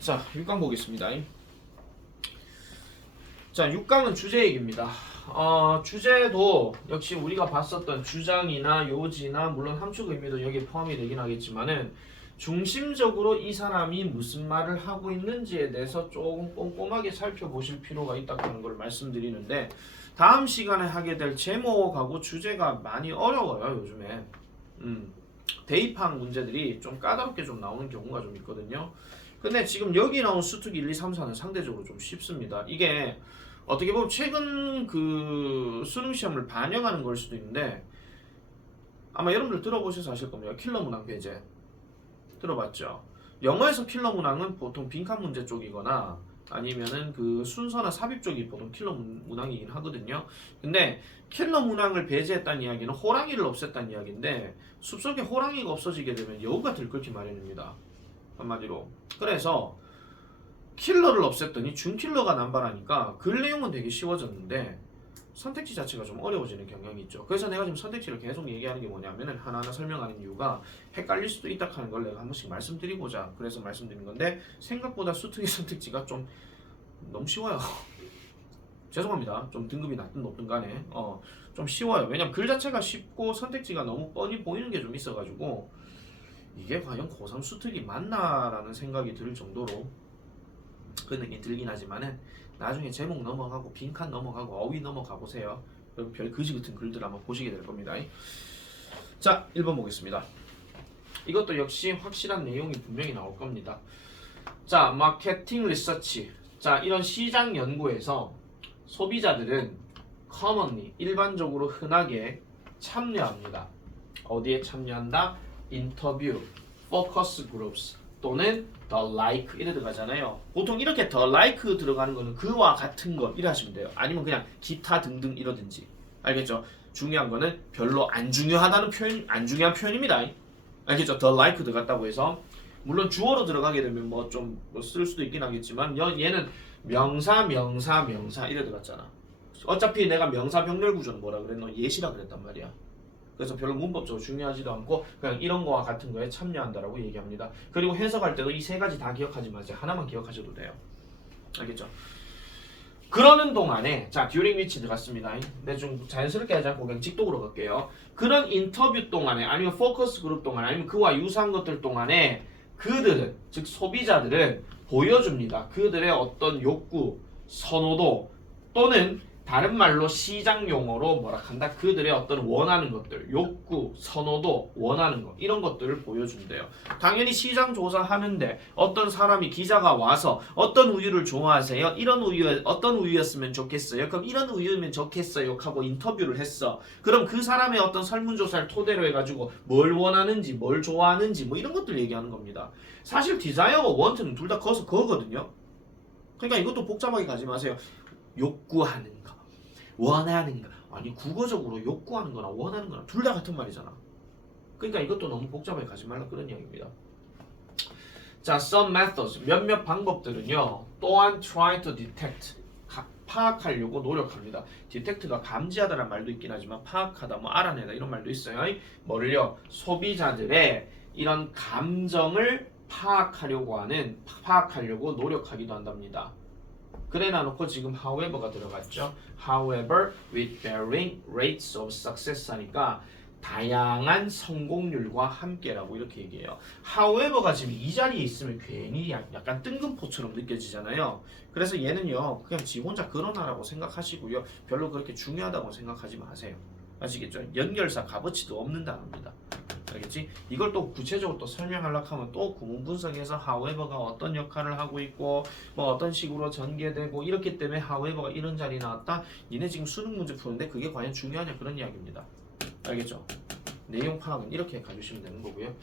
자, 6강 보겠습니다. 자, 6강은 주제 얘기입니다. 주제도 역시 우리가 봤었던 주장이나 요지나 물론 함축 의미도 여기에 포함이 되긴 하겠지만은 중심적으로 이 사람이 무슨 말을 하고 있는지에 대해서 조금 꼼꼼하게 살펴보실 필요가 있다는 걸 말씀드리는데 다음 시간에 하게 될 제목하고 주제가 많이 어려워요, 요즘에. 대입학 문제들이 좀 까다롭게 좀 나오는 경우가 좀 있거든요. 근데 지금 여기 나온 수특 1, 2, 3, 4는 상대적으로 좀 쉽습니다. 이게 어떻게 보면 최근 그 수능 시험을 반영하는 걸 수도 있는데 아마 여러분들 들어보셔서 아실 겁니다. 킬러 문항 배제 들어봤죠? 영어에서 킬러 문항은 보통 빈칸 문제 쪽이거나 아니면은 그 순서나 삽입 쪽이 보통 킬러 문항이긴 하거든요. 근데 킬러 문항을 배제했다는 이야기는 호랑이를 없앴다는 이야기인데 숲속에 호랑이가 없어지게 되면 여우가 들끓기 마련입니다. 한마디로. 그래서 킬러를 없앴더니 준킬러가 남발하니까 글 내용은 되게 쉬워졌는데 선택지 자체가 좀 어려워지는 경향이 있죠. 그래서 내가 지금 선택지를 계속 얘기하는 게 뭐냐면은 하나하나 설명하는 이유가 헷갈릴 수도 있다 하는 걸 내가 한 번씩 말씀드리고자 그래서 말씀드린 건데 생각보다 수특이 선택지가 좀 너무 쉬워요. 죄송합니다. 좀 등급이 낮든 높든 간에 좀 쉬워요. 왜냐면 글 자체가 쉽고 선택지가 너무 뻔히 보이는 게 좀 있어가지고 이게 과연 고3 수특이 맞나라는 생각이 들 정도로 그런 느낌이 들긴 하지만은 나중에 제목 넘어가고 빈칸 넘어가고 어휘 넘어가 보세요. 그럼 별 그지 같은 글들 한번 보시게 될 겁니다. 자, 1번 보겠습니다. 이것도 역시 확실한 내용이 분명히 나올 겁니다. 자, 마케팅 리서치. 자, 이런 시장 연구에서 소비자들은 commonly 일반적으로 흔하게 참여합니다. 어디에 참여한다? 인터뷰, 포커스 그룹스 또는 the like 이래 들어가잖아요. 보통 이렇게 the like 들어가는 거는 그와 같은 거 이래 하시면 돼요. 아니면 그냥 기타 등등 이러든지. 알겠죠? 중요한 거는 별로 안 중요하다는 표현, 안 중요한 표현입니다. 알겠죠? the like 들어갔다고 해서 물론 주어로 들어가게 되면 뭐 좀 쓸 수도 있긴 하겠지만 얘는 명사 이래 들어갔잖아. 어차피 내가 명사 병렬 구조는 뭐라 그랬노? 예시라 그랬단 말이야. 그래서 별로 문법적으로 중요하지도 않고 그냥 이런 거와 같은 거에 참여한다라고 얘기합니다. 그리고 해석할 때도 이 세 가지 다 기억하지 마세요. 하나만 기억하셔도 돼요. 알겠죠? 그러는 동안에 자 during which 들어갔습니다. 근데 좀 자연스럽게 하지 않고 그냥 직독으로 갈게요. 그런 인터뷰 동안에 아니면 포커스 그룹 동안에 아니면 그와 유사한 것들 동안에 그들은 즉 소비자들은 보여줍니다. 그들의 어떤 욕구, 선호도 또는 다른 말로 시장 용어로 뭐라 한다? 그들의 어떤 원하는 것들, 욕구, 선호도, 원하는 것 이런 것들을 보여준대요. 당연히 시장 조사하는데 어떤 사람이 기자가 와서 어떤 우유를 좋아하세요? 이런 우유 어떤 우유였으면 좋겠어요? 그럼 이런 우유면 좋겠어요? 하고 인터뷰를 했어. 그럼 그 사람의 어떤 설문조사를 토대로 해가지고 뭘 원하는지, 뭘 좋아하는지 뭐 이런 것들 얘기하는 겁니다. 사실 디자이어와 원트는 둘 다 커서 그거거든요. 그러니까 이것도 복잡하게 가지 마세요. 욕구하는 거, 원하는 거. 아니 국어적으로 욕구하는 거나 원하는 거나 둘 다 같은 말이잖아. 그러니까 이것도 너무 복잡하게 가지 말라 그런 이야기입니다. 자, some methods 몇몇 방법들은요. 또한 try to detect 파악하려고 노력합니다. detect가 감지하다라는 말도 있긴 하지만 파악하다, 뭐 알아내다 이런 말도 있어요. 뭐를요? 소비자들의 이런 감정을 파악하려고 노력하기도 한답니다. 그래 놔놓고 지금 however가 들어갔죠. However, with varying rates of success 하니까 다양한 성공률과 함께라고 이렇게 얘기해요. However가 지금 이 자리에 있으면 괜히 약간 뜬금포처럼 느껴지잖아요. 그래서 얘는요 그냥 지 혼자 그러나라고 생각하시고요. 별로 그렇게 중요하다고 생각하지 마세요. 아시겠죠? 연결사 값어치도 없는 단어입니다. 알겠지? 이걸 또 구체적으로 또 설명하려고 하면 또 구문 분석에서 however가 어떤 역할을 하고 있고 뭐 어떤 식으로 전개되고 이렇기 때문에 however가 이런 자리에 나왔다. 니네 지금 수능 문제 푸는데 그게 과연 중요하냐 그런 이야기입니다. 알겠죠? 내용 파악은 이렇게 가주시면 되는 거고요.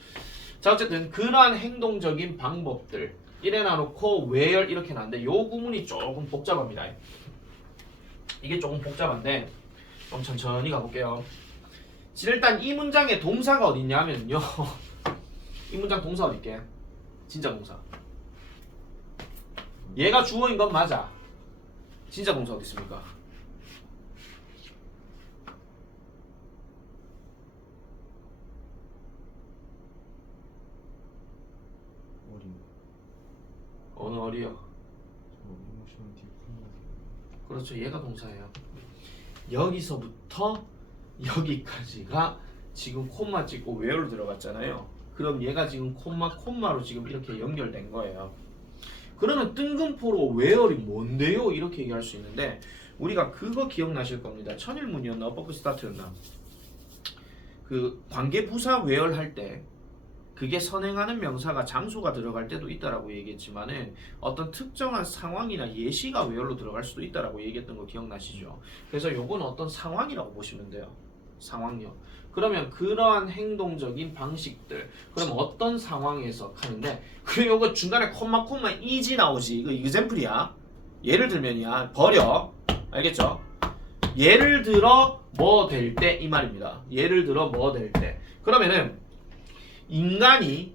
자 어쨌든 그러한 행동적인 방법들 이래 놔놓고 where 이렇게 나왔는데 요 구문이 조금 복잡합니다. 이게 조금 복잡한데 좀 천천히 가볼게요. 일단 이 문장의 동사가 어디 있냐 하면요. 이 문장 동사 어디 있게? 진짜 동사. 얘가 주어인 건 맞아. 진짜 동사 어디 있습니까? 어느 어리요? emotional deep. 그렇죠. 얘가 동사예요. 여기서부터 여기까지가 지금 콤마 찍고 where로 들어갔잖아요. 그럼 얘가 지금 콤마로 지금 이렇게 연결된 거예요. 그러면 뜬금포로 where이 뭔데요? 이렇게 얘기할 수 있는데 우리가 그거 기억나실 겁니다. 천일문이었나 어버크 스타트였나? 그 관계부사 where 할 때 그게 선행하는 명사가 장소가 들어갈 때도 있다라고 얘기했지만은 어떤 특정한 상황이나 예시가 where로 들어갈 수도 있다라고 얘기했던 거 기억나시죠? 그래서 요건 어떤 상황이라고 보시면 돼요. 상황요. 그러면 그러한 행동적인 방식들 그럼 어떤 상황에서 하는데 그리고 요거 중간에 콤마 이지 나오지 이거 example이야. 예를 들면이야 버려 알겠죠? 예를 들어 뭐 될 때 이 말입니다. 예를 들어 뭐 될 때 그러면은 인간이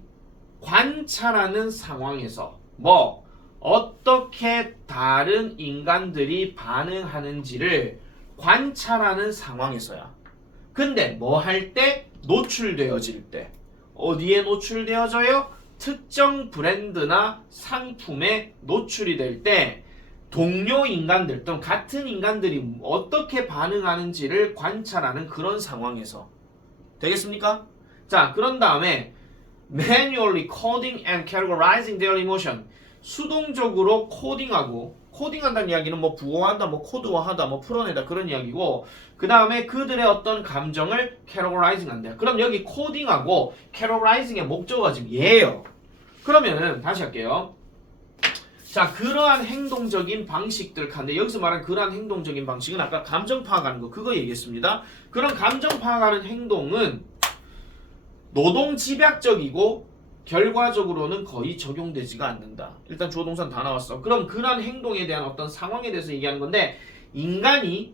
관찰하는 상황에서 뭐 어떻게 다른 인간들이 반응하는지를 관찰하는 상황에서야. 근데 뭐 할 때? 노출되어질 때. 어디에 노출되어져요? 특정 브랜드나 상품에 노출이 될 때 동료 인간들 또는 같은 인간들이 어떻게 반응하는지를 관찰하는 그런 상황에서 되겠습니까? 자, 그런 다음에 manually coding and categorizing their emotion 수동적으로 코딩한다는 이야기는 뭐 부호한다, 뭐 코드화하다, 뭐 풀어내다 그런 이야기고 그 다음에 그들의 어떤 감정을 categorizing 한대요. 그럼 여기 코딩하고 categorizing의 목적어가 지금 얘예요. 그러면은 다시 할게요. 자, 그러한 행동적인 방식들 간데 여기서 말한 그러한 행동적인 방식은 아까 감정 파악하는 거 그거 얘기했습니다. 그런 감정 파악하는 행동은 노동 집약적이고 결과적으로는 거의 적용되지가 않는다. 일단 주어 동사는 다 나왔어. 그럼 그러한 행동에 대한 어떤 상황에 대해서 얘기하는 건데 인간이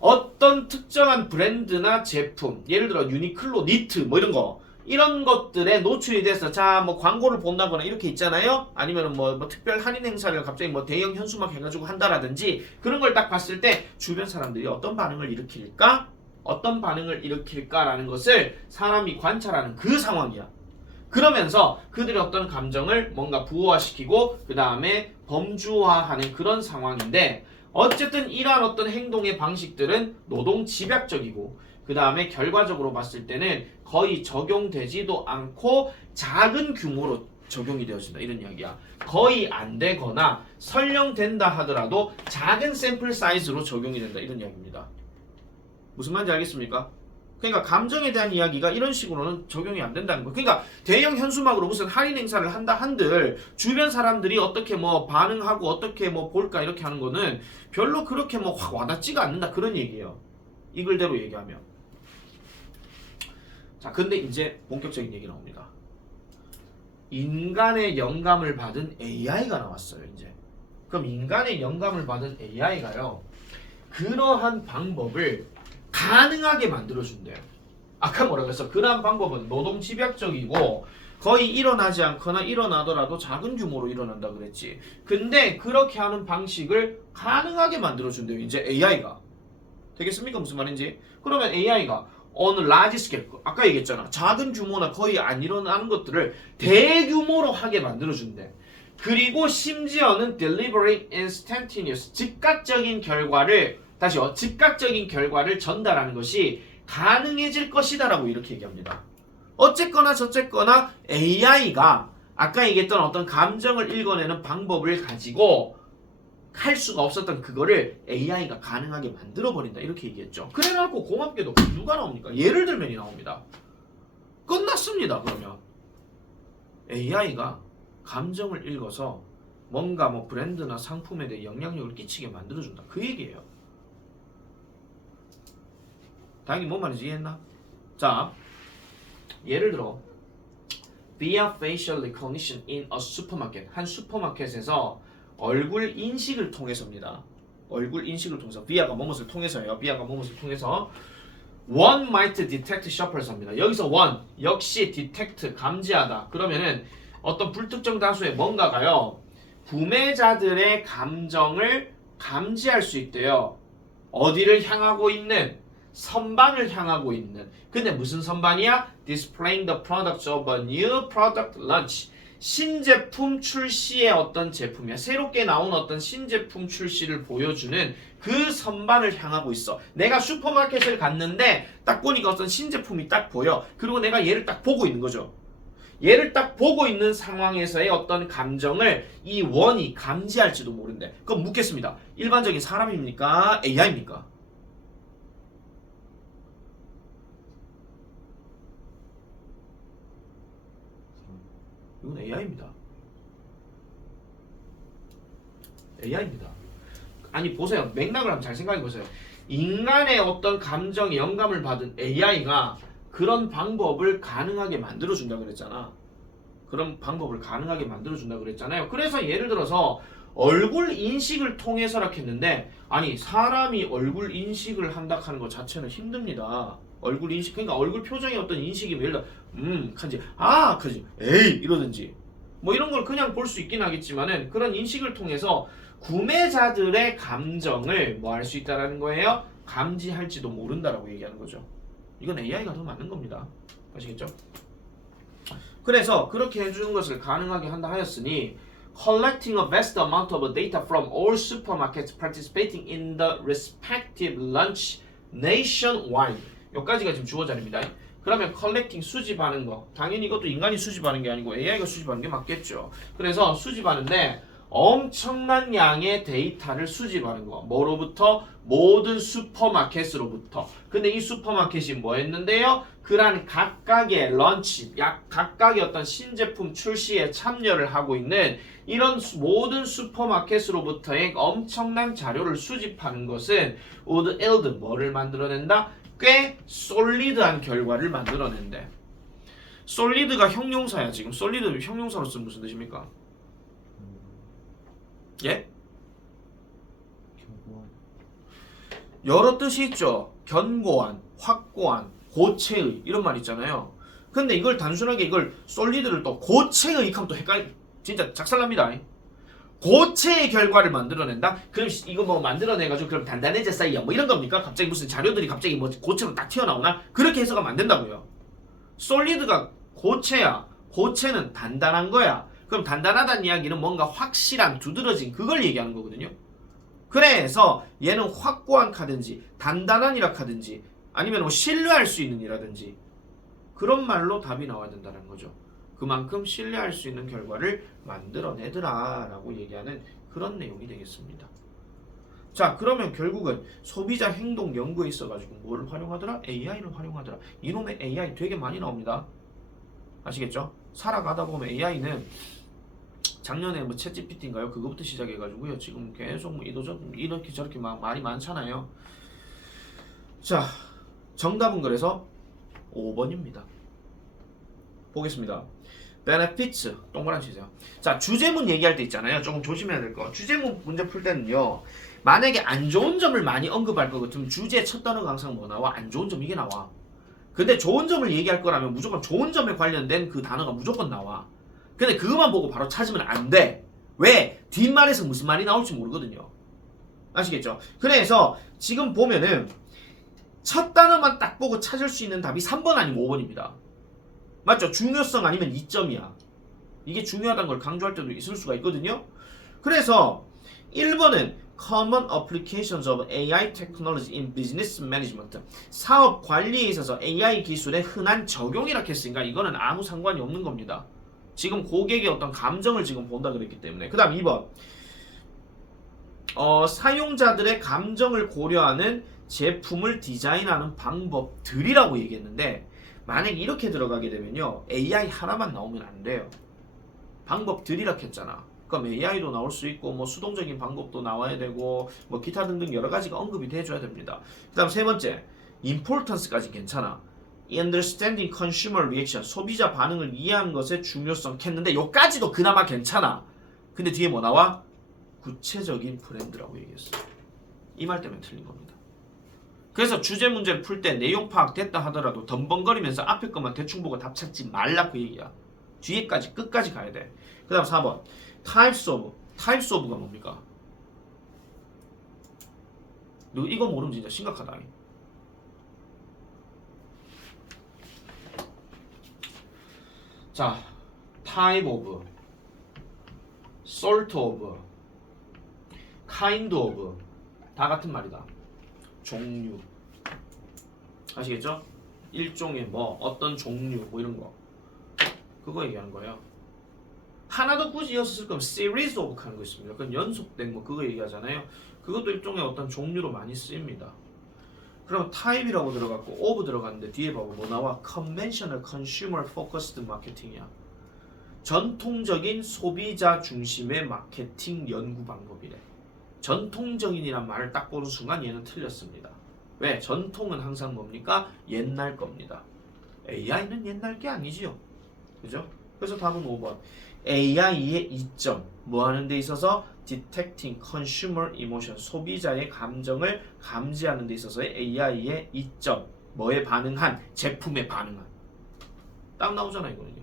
어떤 특정한 브랜드나 제품 예를 들어 유니클로, 니트 뭐 이런 거 이런 것들에 노출이 돼서 자 뭐 광고를 본다거나 이렇게 있잖아요. 아니면 뭐 특별 할인 행사를 갑자기 뭐 대형 현수막 해가지고 한다라든지 그런 걸 딱 봤을 때 주변 사람들이 어떤 반응을 일으킬까? 어떤 반응을 일으킬까라는 것을 사람이 관찰하는 그 상황이야. 그러면서 그들의 어떤 감정을 뭔가 부호화시키고 그 다음에 범주화하는 그런 상황인데 어쨌든 이러한 어떤 행동의 방식들은 노동 집약적이고 그 다음에 결과적으로 봤을 때는 거의 적용되지도 않고 작은 규모로 적용이 되어진다 이런 이야기야. 거의 안 되거나 설령 된다 하더라도 작은 샘플 사이즈로 적용이 된다 이런 이야기입니다. 무슨 말인지 알겠습니까? 그러니까 감정에 대한 이야기가 이런 식으로는 적용이 안 된다는 거예요. 그러니까 대형 현수막으로 무슨 할인 행사를 한다 한들 주변 사람들이 어떻게 뭐 반응하고 어떻게 뭐 볼까 이렇게 하는 거는 별로 그렇게 뭐 확 와닿지가 않는다 그런 얘기예요. 이 글대로 얘기하면. 자, 근데 이제 본격적인 얘기 나옵니다. 인간의 영감을 받은 AI가 나왔어요, 이제. 그럼 인간의 영감을 받은 AI가요. 그러한 방법을 가능하게 만들어준대요. 아까 뭐라고 했어? 그러한 방법은 노동 집약적이고 거의 일어나지 않거나 일어나더라도 작은 규모로 일어난다 그랬지. 근데 그렇게 하는 방식을 가능하게 만들어준대요. 이제 AI가. 되겠습니까? 무슨 말인지? 그러면 AI가 어느 라지 스케일, 아까 얘기했잖아. 작은 규모나 거의 안 일어나는 것들을 대규모로 하게 만들어준대. 그리고 심지어는 delivering instantaneous, 즉각적인 결과를 즉각적인 결과를 전달하는 것이 가능해질 것이다라고 이렇게 얘기합니다. 어쨌거나 저쨌거나 AI가 아까 얘기했던 어떤 감정을 읽어내는 방법을 가지고 할 수가 없었던 그거를 AI가 가능하게 만들어버린다 이렇게 얘기했죠. 그래갖고 공합계도 누가 나옵니까? 예를 들면이 나옵니다. 끝났습니다. 그러면 AI가 감정을 읽어서 뭔가 뭐 브랜드나 상품에 대해 영향력을 끼치게 만들어준다 그 얘기예요. 다행히 뭔 말인지 이해했나? 자, 예를 들어 via facial recognition in a supermarket 한 슈퍼마켓에서 얼굴 인식을 통해서입니다. 얼굴 인식을 통해서 via가 뭐뭇을 통해서예요. via가 뭐뭇을 통해서 one might detect shoppers 합니다. 여기서 one 역시 detect 감지하다. 그러면은 어떤 불특정 다수의 뭔가가요. 구매자들의 감정을 감지할 수 있대요. 어디를 향하고 있는 선반을 향하고 있는. 근데 무슨 선반이야? Displaying the products of a new product launch. 신제품 출시의 어떤 제품이야. 새롭게 나온 어떤 신제품 출시를 보여주는 그 선반을 향하고 있어. 내가 슈퍼마켓을 갔는데 딱 보니까 어떤 신제품이 딱 보여. 그리고 내가 얘를 딱 보고 있는 거죠. 얘를 딱 보고 있는 상황에서의 어떤 감정을 이 원이 감지할지도 모른대. 그럼 묻겠습니다. 일반적인 사람입니까? AI입니까? 이건 AI입니다. AI입니다. 아니 보세요. 맥락을 한번 잘 생각해 보세요. 인간의 어떤 감정에 영감을 받은 AI가 그런 방법을 가능하게 만들어준다 그랬잖아. 그런 방법을 가능하게 만들어준다 그랬잖아요. 그래서 예를 들어서 얼굴 인식을 통해서라 했는데 아니 사람이 얼굴 인식을 한다 하는 것 자체는 힘듭니다. 얼굴 인식 그러니까 얼굴 표정의 어떤 인식이 예를 들어 한지 그지 에이 이러든지 뭐 이런 걸 그냥 볼 수 있긴 하겠지만은 그런 인식을 통해서 구매자들의 감정을 뭐 할 수 있다라는 거예요. 감지할지도 모른다라고 얘기하는 거죠. 이건 AI가 더 맞는 겁니다. 아시겠죠? 그래서 그렇게 해주는 것을 가능하게 한다 하였으니 collecting a vast amount of data from all supermarkets participating in the respective launch nationwide 여기까지가 지금 주어 자리입니다. 그러면 collecting 수집하는 거 당연히 이것도 인간이 수집하는 게 아니고 AI가 수집하는 게 맞겠죠. 그래서 수집하는데 엄청난 양의 데이터를 수집하는 거. 뭐로부터? 모든 슈퍼마켓으로부터. 근데 이 슈퍼마켓이 뭐 했는데요? 그러한 각각의 런치, 각각의 어떤 신제품 출시에 참여를 하고 있는 이런 모든 슈퍼마켓으로부터의 엄청난 자료를 수집하는 것은 would yield 뭐를 만들어낸다? 꽤 솔리드한 결과를 만들어낸대. 솔리드가 형용사야 지금. 솔리드 형용사로서 무슨 뜻입니까? 예? 견고한. 여러 뜻이 있죠. 견고한, 확고한, 고체의 이런 말 있잖아요. 근데 이걸 단순하게 이걸 솔리드를 또 고체의 하면 또 진짜 작살납니다. 고체의 결과를 만들어낸다? 그럼 이거 뭐 만들어내가지고 그럼 단단해졌어요 뭐 이런 겁니까? 갑자기 무슨 자료들이 갑자기 뭐 고체로 딱 튀어나오나? 그렇게 해서가 안 된다고요. 솔리드가 고체야. 고체는 단단한 거야. 그럼 단단하다는 이야기는 뭔가 확실한 두드러진 그걸 얘기하는 거거든요. 그래서 얘는 확고한 카든지 단단한이라 카든지 아니면 뭐 신뢰할 수 있는 이라든지 그런 말로 답이 나와야 된다는 거죠. 그만큼 신뢰할 수 있는 결과를 만들어내더라 라고 얘기하는 그런 내용이 되겠습니다. 자 그러면 결국은 소비자 행동 연구에 있어가지고 뭐를 활용하더라? AI를 활용하더라. 이놈의 AI 되게 많이 나옵니다. 아시겠죠? 살아가다 보면 AI는 작년에 뭐 챗GPT인가요? 그거부터 시작해가지고요. 지금 계속 뭐 이렇게 저렇게 막 말이 많잖아요. 자, 정답은 그래서 5번입니다. 보겠습니다. benefits 동그라미 치세요. 자, 주제문 얘기할 때 있잖아요. 조금 조심해야 될 거. 주제문 문제 풀 때는요. 만약에 안 좋은 점을 많이 언급할 것 같으면 주제 첫 단어가 항상 뭐 나와? 안 좋은 점 이게 나와. 근데 좋은 점을 얘기할 거라면 무조건 좋은 점에 관련된 그 단어가 무조건 나와. 근데 그것만 보고 바로 찾으면 안 돼. 왜? 뒷말에서 무슨 말이 나올지 모르거든요. 아시겠죠? 그래서 지금 보면은 첫 단어만 딱 보고 찾을 수 있는 답이 3번 아니면 5번입니다. 맞죠? 중요성 아니면 2점이야. 이게 중요하다는 걸 강조할 때도 있을 수가 있거든요. 그래서 1번은 Common Applications of AI Technology in Business Management 사업 관리에 있어서 AI 기술의 흔한 적용이라 했으니까 이거는 아무 상관이 없는 겁니다. 지금 고객의 어떤 감정을 지금 본다 그랬기 때문에. 그 다음 2번 사용자들의 감정을 고려하는 제품을 디자인하는 방법들이라고 얘기했는데 만약에 이렇게 들어가게 되면요 AI 하나만 나오면 안 돼요. 방법들이라 했잖아. 그럼 AI도 나올 수 있고 뭐 수동적인 방법도 나와야 되고 뭐 기타 등등 여러 가지가 언급이 돼줘야 됩니다. 그 다음 세 번째 importance까지 괜찮아. understanding consumer reaction 소비자 반응을 이해하는 것의 중요성 했는데 요까지도 그나마 괜찮아. 근데 뒤에 뭐 나와? 구체적인 브랜드라고 얘기했어. 이 말 때문에 틀린 겁니다. 그래서 주제 문제를 풀 때 내용 파악됐다 하더라도 덤벙거리면서 앞에 것만 대충 보고 답 찾지 말라 그 얘기야. 뒤에까지 끝까지 가야 돼. 그 다음 4번 types of가 뭡니까? 너 이거 모르면 진짜 심각하다. 자, type of, sort of, kind of 다 같은 말이다. 종류. 아시겠죠? 일종의 뭐 어떤 종류 뭐 이런 거 그거 얘기하는 거예요. 하나도 굳이 이어서 쓸 거면 series of 하는 거 있습니다. 그건 연속된 거 그거 얘기하잖아요. 그것도 일종의 어떤 종류로 많이 쓰입니다. 그럼 type이라고 들어갔고 of 들어갔는데 뒤에 봐봐 뭐 나와? conventional consumer focused marketing이야. 전통적인 소비자 중심의 마케팅 연구 방법이래. 전통적인이란 말을 딱 보는 순간 얘는 틀렸습니다. 왜? 전통은 항상 뭡니까? 옛날 겁니다. AI는 옛날 게 아니지요. 그죠? 그래서 답은 5번. AI의 이점, 뭐 하는 데 있어서 detecting consumer emotion, 소비자의 감정을 감지하는 데 있어서의 AI의 이점, 뭐에 반응한? 제품에 반응한. 딱 나오잖아 이거는요.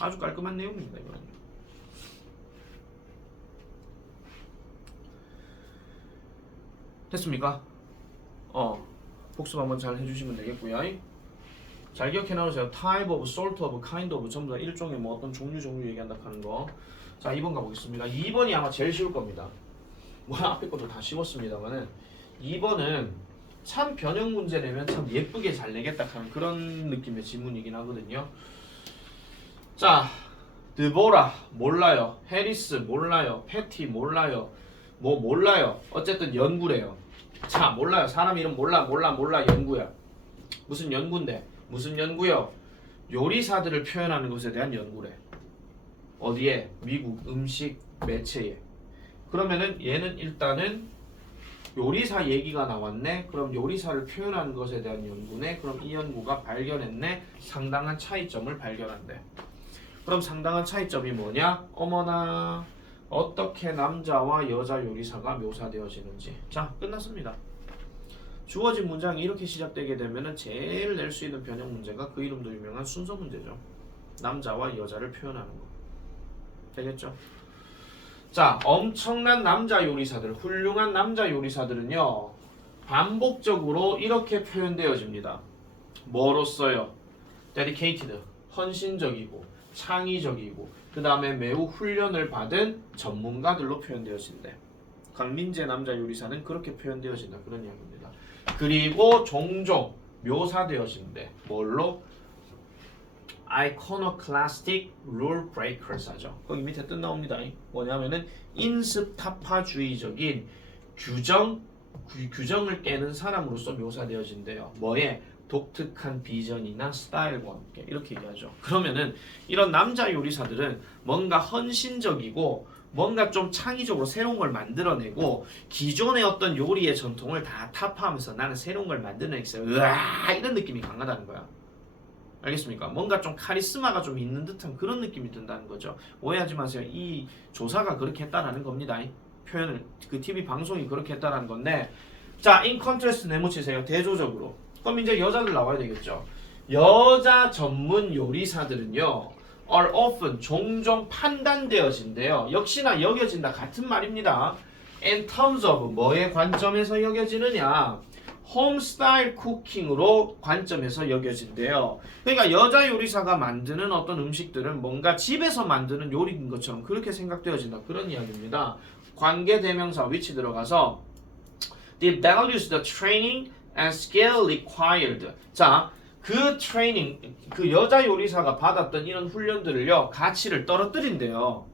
아주 깔끔한 내용입니다 이거는요. 됐습니까? 복습 한번 잘 해주시면 되겠고요. 잘 기억해 나오세요. type of, sort of, kind of 전부 다 일종의 뭐 어떤 종류 얘기한다 하는 거. 자 2번 가보겠습니다. 2번이 아마 제일 쉬울 겁니다. 뭐 앞에 것도 다 쉬웠습니다만은 2번은 참 변형 문제 내면 참 예쁘게 잘 내겠다 하는 그런 느낌의 지문이긴 하거든요. 자 드보라 몰라요. 해리스 몰라요. 패티 몰라요. 뭐 몰라요. 어쨌든 연구래요. 자 몰라요. 사람 이름 몰라 연구야. 무슨 연구인데? 무슨 연구요? 요리사들을 표현하는 것에 대한 연구래. 어디에? 미국 음식 매체에. 그러면은 얘는 일단은 요리사 얘기가 나왔네. 그럼 요리사를 표현하는 것에 대한 연구네. 그럼 이 연구가 발견했네. 상당한 차이점을 발견한대. 그럼 상당한 차이점이 뭐냐? 어머나 어떻게 남자와 여자 요리사가 묘사되어지는지. 자 끝났습니다. 주어진 문장이 이렇게 시작되게 되면 제일 낼 수 있는 변형 문제가 그 이름도 유명한 순서 문제죠. 남자와 여자를 표현하는 거. 되겠죠? 자, 엄청난 남자 요리사들, 훌륭한 남자 요리사들은요. 반복적으로 이렇게 표현되어집니다. 뭐로써요? dedicated, 헌신적이고 창의적이고 그 다음에 매우 훈련을 받은 전문가들로 표현되어진대. 강민재 남자 요리사는 그렇게 표현되어진다. 그런 이야기입니다. 그리고 종종 묘사되어진대. 뭘로? iconoclastic rule breakers 하죠. 거기 밑에 뜻 나옵니다. 뭐냐면은 인습 타파주의적인 규정을 깨는 사람으로서 묘사되어진대요. 뭐에? 독특한 비전이나 스타일과 함께 이렇게 얘기하죠. 그러면은 이런 남자 요리사들은 뭔가 헌신적이고 뭔가 좀 창의적으로 새로운 걸 만들어내고 기존의 어떤 요리의 전통을 다 타파하면서 나는 새로운 걸 만들어내겠어요. 으아 이런 느낌이 강하다는 거야. 알겠습니까? 뭔가 좀 카리스마가 좀 있는 듯한 그런 느낌이 든다는 거죠. 오해하지 마세요. 이 조사가 그렇게 했다라는 겁니다. 표현을 그 TV 방송이 그렇게 했다라는 건데 자, in contrast 네모치세요. 대조적으로. 그럼 이제 여자들 나와야 되겠죠. 여자 전문 요리사들은요. are often 종종 판단되어진대요. 역시나 여겨진다 같은 말입니다. in terms of 뭐의 관점에서 여겨지느냐? 홈 스타일 쿠킹으로 관점에서 여겨진대요. 그러니까 여자 요리사가 만드는 어떤 음식들은 뭔가 집에서 만드는 요리인 것처럼 그렇게 생각되어진다. 그런 이야기입니다. 관계대명사 위치 들어가서 the values, the training and skill required. 자, 그 트레이닝, 그 여자 요리사가 받았던 이런 훈련들을요, 가치를 떨어뜨린대요.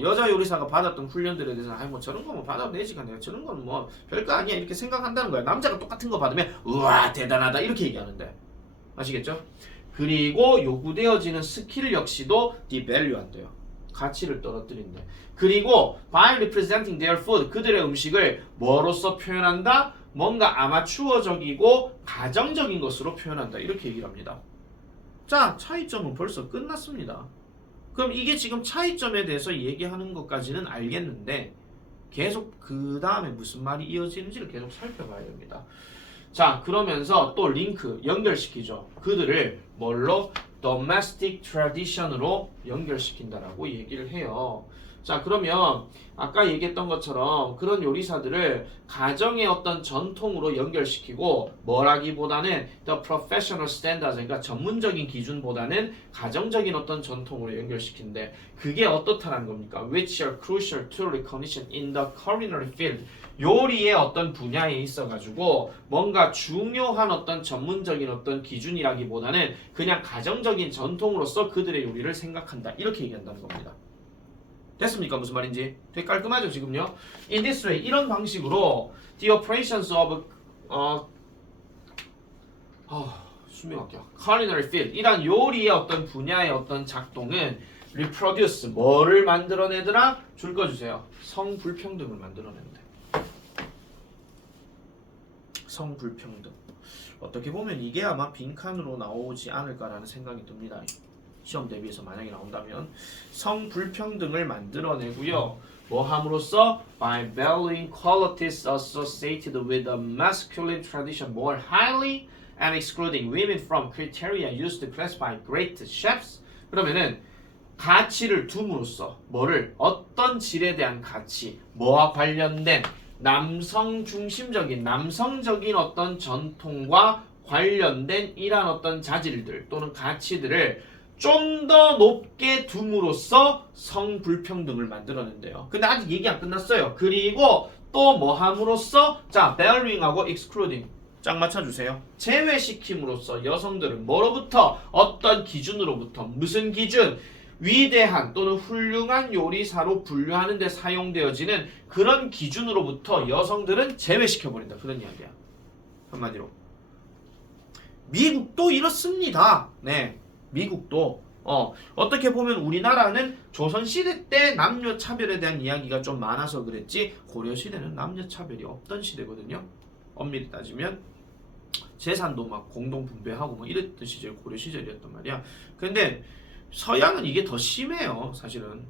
여자 요리사가 받았던 훈련들에 대해서 뭐 저런 거 뭐 받아도 되지, 내가 저런 건 뭐 별거 아니야 이렇게 생각한다는 거야. 남자가 똑같은 거 받으면 우와 대단하다 이렇게 얘기하는데, 아시겠죠? 그리고 요구되어지는 스킬 역시도 devalue 한대요. 가치를 떨어뜨린대. 그리고 by representing their food, 그들의 음식을 뭐로서 표현한다? 뭔가 아마추어적이고 가정적인 것으로 표현한다. 이렇게 얘기를 합니다. 자, 차이점은 벌써 끝났습니다. 그럼 이게 지금 차이점에 대해서 얘기하는 것까지는 알겠는데 계속 그 다음에 무슨 말이 이어지는지를 계속 살펴봐야 됩니다. 자, 그러면서 또 링크 연결시키죠. 그들을 뭘로? domestic tradition으로 연결시킨다라고 얘기를 해요. 자, 그러면 아까 얘기했던 것처럼 그런 요리사들을 가정의 어떤 전통으로 연결시키고 뭐라기보다는 the professional standards, 그러니까 전문적인 기준보다는 가정적인 어떤 전통으로 연결시킨데 그게 어떻다는 겁니까? Which are crucial to recognition in the culinary field. 요리의 어떤 분야에 있어가지고 뭔가 중요한 어떤 전문적인 어떤 기준이라기보다는 그냥 가정적인 전통으로서 그들의 요리를 생각한다. 이렇게 얘기한다는 겁니다. 됐습니까? 무슨 말인지? 되게 깔끔하죠 지금요? In this way, 이런 방식으로 the operations of 숨이 막혀. culinary field, 이란 요리의 어떤 분야의 어떤 작동은 reproduce, 뭐를 만들어내더라? 줄 거 주세요. 성불평등을 만들어낸대. 성불평등. 어떻게 보면 이게 아마 빈칸으로 나오지 않을까라는 생각이 듭니다. 시험 대비해서 만약에 나온다면 성불평등을 만들어내고요. 뭐 함으로써 by valuing qualities associated with a masculine tradition more highly and excluding women from criteria used to classify great chefs. 그러면은 가치를 둠으로써 뭐를 어떤 질에 대한 가치, 뭐와 관련된 남성 중심적인 남성적인 어떤 전통과 관련된 이러한 어떤 자질들 또는 가치들을 좀 더 높게 둠으로써 성불평등을 만들어낸대요. 근데 아직 얘기 안 끝났어요. 그리고 또 뭐 함으로써 자, valuing하고 excluding 짝 맞춰주세요. 제외시킴으로써 여성들은 뭐로부터 어떤 기준으로부터 무슨 기준? 위대한 또는 훌륭한 요리사로 분류하는 데 사용되어지는 그런 기준으로부터 여성들은 제외시켜버린다. 그런 이야기야. 한마디로. 미국도 이렇습니다. 네. 미국도 어떻게 보면 우리나라는 조선시대 때 남녀차별에 대한 이야기가 좀 많아서 그랬지 고려시대는 남녀차별이 없던 시대거든요. 엄밀히 따지면 재산도 막 공동 분배하고 뭐 이랬던 시절 고려시절이었단 말이야. 근데 서양은 이게 더 심해요. 사실은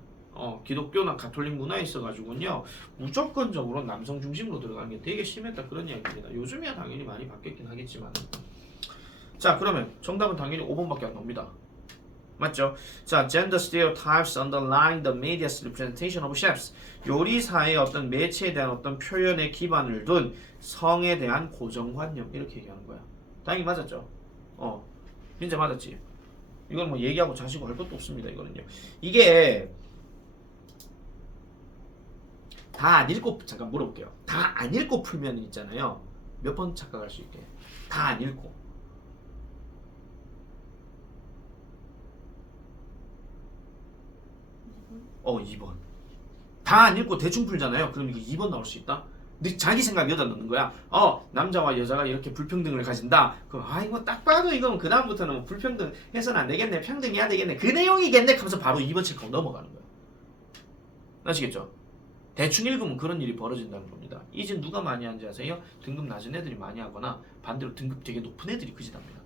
기독교나 가톨릭 문화에 있어가지고는요 무조건적으로 남성 중심으로 들어가는 게 되게 심했다 그런 이야기입니다. 요즘이야 당연히 많이 바뀌었긴 하겠지만 자 그러면 정답은 당연히 5번밖에 안 나옵니다. 맞죠? 자, gender stereotypes underlying the media's representation of chefs. 요리사의 어떤 매체에 대한 어떤 표현에 기반을 둔 성에 대한 고정관념 이렇게 얘기하는 거야. 당연히 맞았죠? 진짜 맞았지? 이건 뭐 얘기하고 자시고 할 것도 없습니다. 이거는요. 이게 다 안 읽고 잠깐 물어볼게요. 다 안 읽고 풀면 있잖아요. 몇 번 착각할 수 있게. 다 안 읽고. 2번. 다 안 읽고 대충 풀잖아요. 그럼 이게 2번 나올 수 있다? 근데 자기 생각 여기다 넣는 거야. 남자와 여자가 이렇게 불평등을 가진다. 그럼 이거 딱 봐도 이건 그 다음부터는 뭐 불평등 해서는 안 되겠네. 평등해야 되겠네. 그 내용이겠네. 하면서 바로 2번 체크하고 넘어가는 거야. 아시겠죠? 대충 읽으면 그런 일이 벌어진다는 겁니다. 이제 누가 많이 하는지 아세요? 등급 낮은 애들이 많이 하거나 반대로 등급 되게 높은 애들이 그 짓 합니다.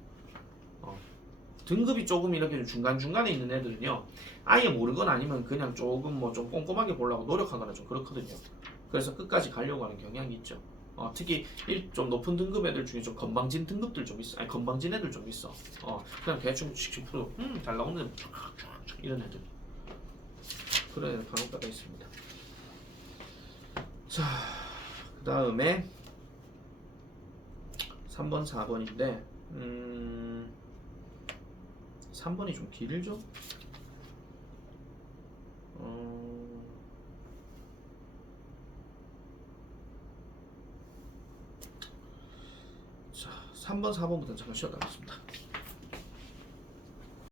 등급이 조금 이렇게 중간중간에 있는 애들은요 아예 모르거나 아니면 그냥 조금 뭐 좀 꼼꼼하게 보려고 노력하거나 좀 그렇거든요. 그래서 끝까지 가려고 하는 경향이 있죠. 특히 좀 높은 등급 애들 중에 좀 건방진 등급들 좀 있어. 아니 건방진 애들 좀 있어. 그냥 대충 씩씩 풀어. 잘 나오는 애들 이런 애들. 그런 애들 간혹가다 있습니다. 자, 그 다음에 3번, 4번인데 3번이 좀 길죠? 자, 3번, 4번부터 잠깐 쉬었다 가겠습니다.